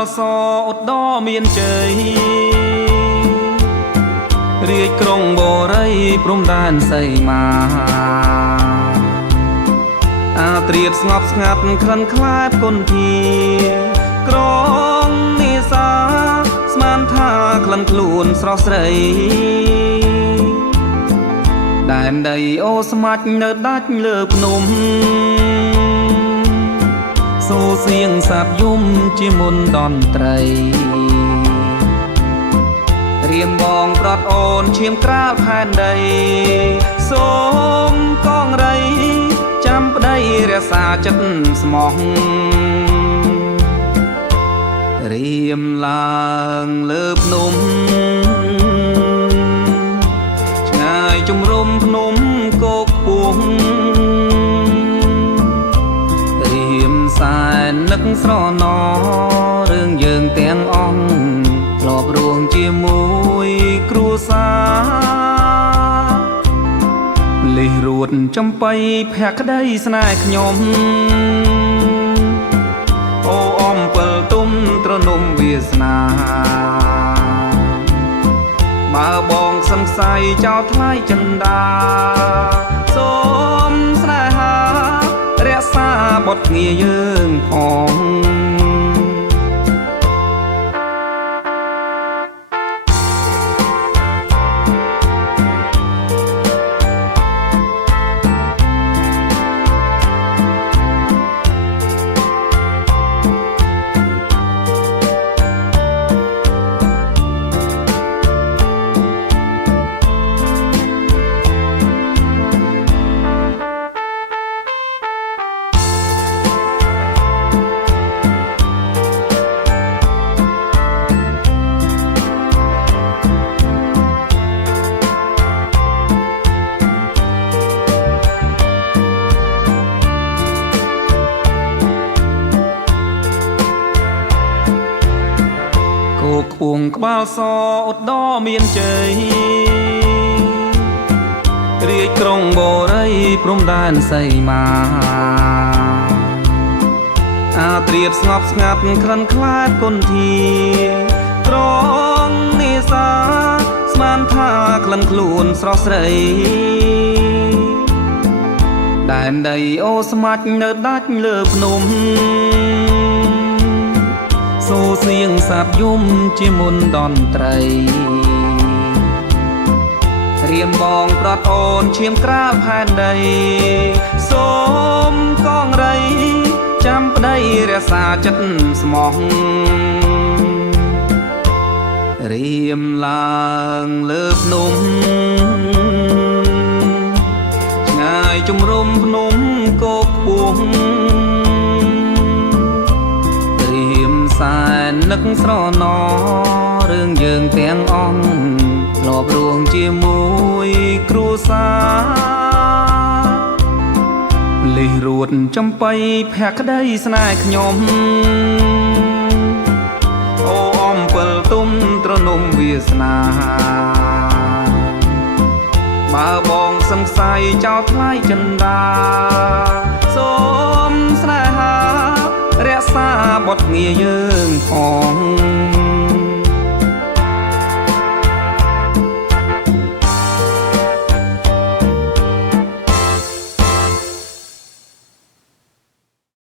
លសឧត្តរមានជ័យរាជក្រុងបូរីព្រំដែនសីមាអាត្រៀតស្ងប់ស្ងាត់ក្លិនខ្លែបគុនធាក្រងនេសាស្មានថាក្លិនខ្លួនស្រស់ស្រីដែនដីអូស្មាច់នៅដាច់លើភ្នំសូរសៀងសាបយំជាមុនតន្ត្រីរៀមបងប្រត់អូនឈាមក្រាលផែនដីសូមកងរៃចាំប្តីរក្សាចិត្តស្មោះរៀមឡើងលើភ្នំឆ្ងាយជំរំភ្នំគោកខ្ពស់រៀមសែននឹកស្រណោរឿងយើងទាំងអង្គធ្លាប់រួងជាមួយគ្រួសារលិះរួតចំបៃភក្តីស្នេហ៍ខ្ញុំអូអំពិលទុំត្រនំវាសនាបើបងសង្ស័យចោលថ្លៃចិន្តាសូមស្នេហារក្សាបុត្រងារយើងផងខ្ពងក្បាលសឧត្តរមានជ័យរាជក្រុងបូរីព្រំដែនសីមាអាត្រៀតស្ងប់ស្ងាត់ក្លិនខ្លែបគុនធាត្រង់នេសាស្មានថាក្លិនខ្លួនស្រស់ស្រីដែនដីអូស្មាច់នៅដាច់លើភ្នំសូរសៀងសាបយំជាមុនតន្ត្រីរៀមបងប្រត់អូនឈាមក្រាលផែនដីសូមកងរៃចាំប្តីរក្សាចិត្តស្មោះរៀមឡើងលើភ្នំឆ្ងាយជំរំភ្នំគោកខ្ពស់សែននឹកស្រណោរឿងយើងទាំងអង្គធ្លាប់រួងជាមួយគ្រួសារលិះរួតចំបៃភក្តីស្នេហ៍ខ្ញុំអូអំពិលទុំត្រនំវាសនាបើបងសង្ស័យចោលថ្លៃចិន្តាសូមស្នេហារក្សាបុត្រងារយើងផង